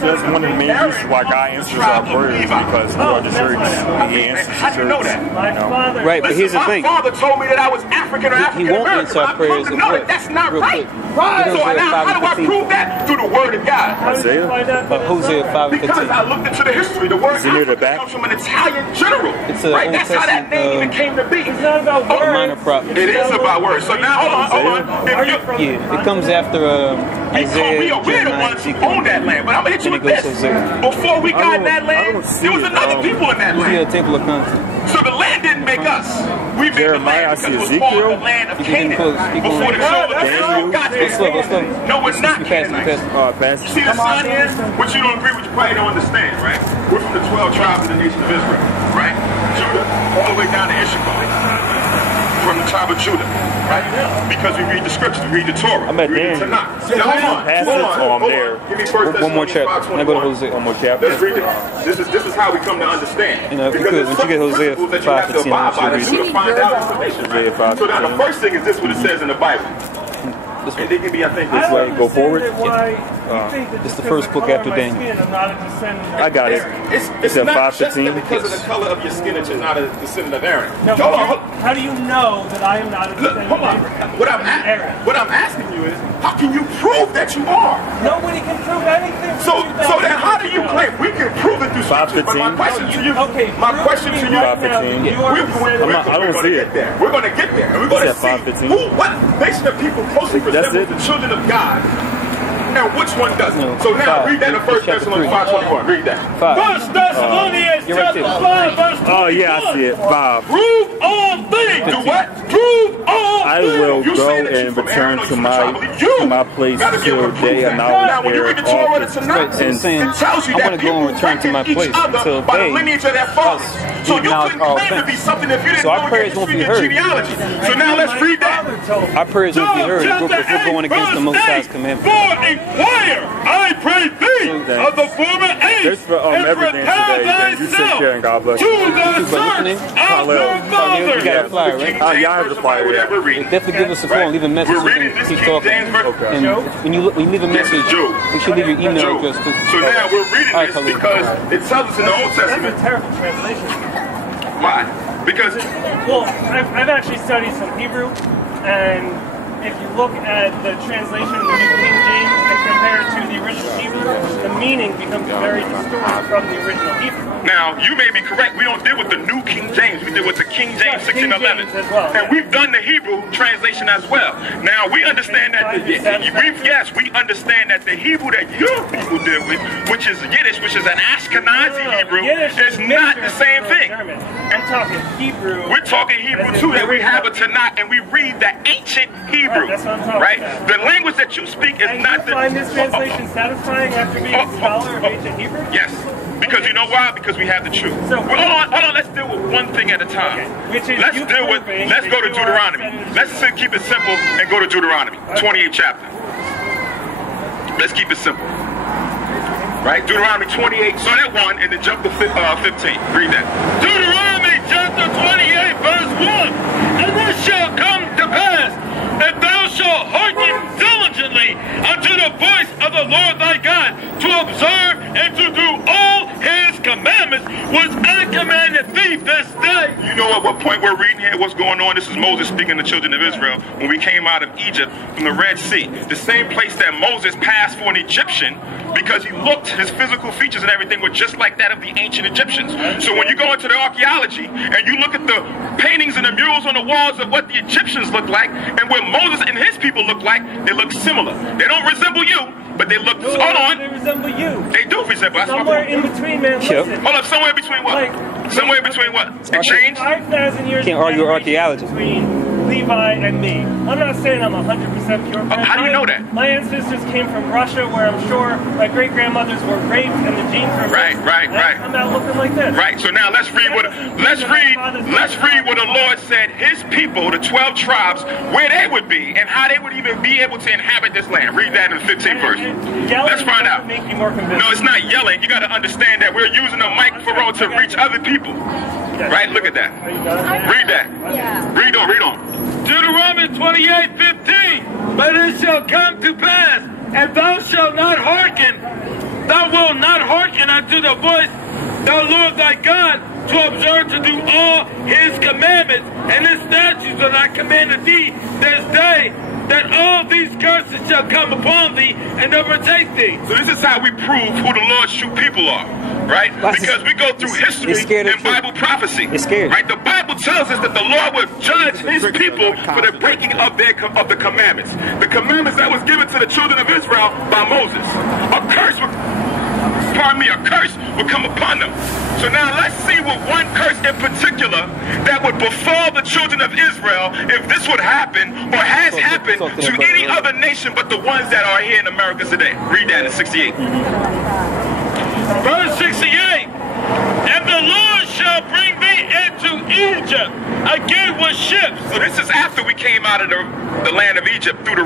That's one of the main reasons why God answers our prayers, because we are the church, and He answers the church. You know? Right, but here's the thing. My father told me that I was African or African American. He won't answer our prayers. That's not right. Right. So now, how do I prove that? Through the Word of God. Hosea? Hosea 5:15. Because I looked into the history. The word Africa comes from an Italian general. It's a right? That's how that name even came to be. It's not about words. Minor prophet. It is about words. So now, hold on. Yeah, it comes after Isaiah. We are the ones who own that land. But I'm going to hit you with this. Before we got that land, there was another people in that land. So the land didn't make us. We made the land because it was called the land of Canaan. Before the children got there. No, we're not Canaanites. You see the sun here? What you don't agree with, you probably don't understand, right? We're from the 12 tribes of the nation of Israel, right? Judah, all the way down to Issachar. From the tribe of Judah, right? Because we read the scriptures, we read the Torah, we read the Tanakh. Hold on. Give me first one more chapter. I go to Hosea. One more chapter. Let's read it. This is how we come to understand. You know, because once you get Hosea 5:15, you find out information. So now the first thing is this: what it says in the Bible. And they give me, I think, this way. Go forward. It's the first book after Daniel. I got it. It's not 5:15 because of the color of your skin that you're not a descendant of Aaron. No, how do you know that I am not a descendant of Aaron? What I'm asking you is, how can you prove that you are? Nobody can prove anything. So then how do you claim? We can prove it through scriptures. But my question to you, my question to you, 5:15. I don't see it. We're going to get there. And we're going to see what nation of people closely resembles the children of God. And which one doesn't? So now read that in 1 Thessalonians 5:21. Read that. 1 Thessalonians chapter 5 verse 21. Oh yeah, I see it. 5. Prove all things. Do what? Prove all I things. will go and return to my place till day and hour there and tells you that people reckon each other by the lineage of their fathers. So you couldn't claim to be something if you didn't know your history and genealogy. So now let's read that. Our prayers won't be heard if we're going against the Most High's commandment. Inquire, I pray thee, of the former age, and prepare thyself to the search of the Father. You got a flyer, right? Yeah, I have the flyer. Definitely give us a phone, leave a message, and keep talking. And when you leave a message, you should leave your email address too. So now we're reading this because it tells us in the Old Testament. That's a terrible translation. Why? Because... Well, I've actually studied some Hebrew, and if you look at the translation of the New King James and compare it to the original Hebrew, the meaning becomes very distorted from the original Hebrew. Now, you may be correct. We don't deal with the New King James. We deal with the King James 1611. And we've done the Hebrew translation as well. Now, we understand that we understand that the Hebrew that your people deal with, which is Yiddish, which is an Ashkenazi Hebrew, is not the same thing. I'm talking Hebrew. We're talking Hebrew too, that we have a Tanakh and we read the ancient Hebrew. That's what I'm talking about. The language that you speak is not the... Do you find this translation satisfying after being a scholar of ancient Hebrew? Yes. Because you know why? Because we have the truth. So, hold on, let's deal with one thing at a time. Okay. Let's go to Deuteronomy. Let's keep it simple and go to Deuteronomy, 28th chapter. Let's keep it simple. Right? Deuteronomy 28, start at 1 and then jump to 15. Read that. Deuteronomy chapter 28, verse 1. And this shall come to pass, if thou shalt hearken diligently unto the voice of the Lord thy God, to observe and to do all his commandments which I commanded thee this day. You know at what point we're reading here? What's going on? This is Moses speaking to the children of Israel when we came out of Egypt from the Red Sea. The same place that Moses passed for an Egyptian, because he looked, his physical features and everything were just like that of the ancient Egyptians. So when you go into the archaeology and you look at the paintings and the murals on the walls of what the Egyptians look like and what Moses and his people look like, they look similar. They don't resemble you, but they look... No, hold on. They resemble you. They do resemble. Somewhere in between, man. Listen. Hold up, somewhere between what? Somewhere between what? It changed? 5,000 years. Can't argue archaeology. Between Levi and me. I'm not saying I'm 100% pure. How do you know that? My ancestors came from Russia, where I'm sure my great-grandmothers were raped and the genes were right. I'm not looking like this. Right. So now let's read what the Lord said his people, the 12 tribes, where they would be and how they would even be able to inhabit this land. Read that in the 15th verse. Let's find out. Make you more convincing. No, it's not yelling. You got to understand that we're using a microphone to reach other people. Right? Look at that. Read that. Yeah. Read on. Deuteronomy 28:15. But it shall come to pass, if thou shalt not hearken, thou wilt will not hearken unto the voice the Lord thy God, to observe to do all his commandments and his statutes that I commanded thee this day, that all these curses shall come upon thee and overtake thee. So this is how we prove who the Lord's true people are, right? Because we go through history and Bible prophecy, right? The Bible tells us that the Lord will judge his people for the breaking of the commandments. The commandments that was given to the children of Israel by Moses. A curse would come upon them. So now let's see what one curse in particular that would befall the children of Israel, if this would happen or has happened to any other nation but the ones that are here in America today. Read that in 68. Verse 68. And the Lord shall bring thee into Egypt again with ships. So this is after we came out of the land of Egypt through the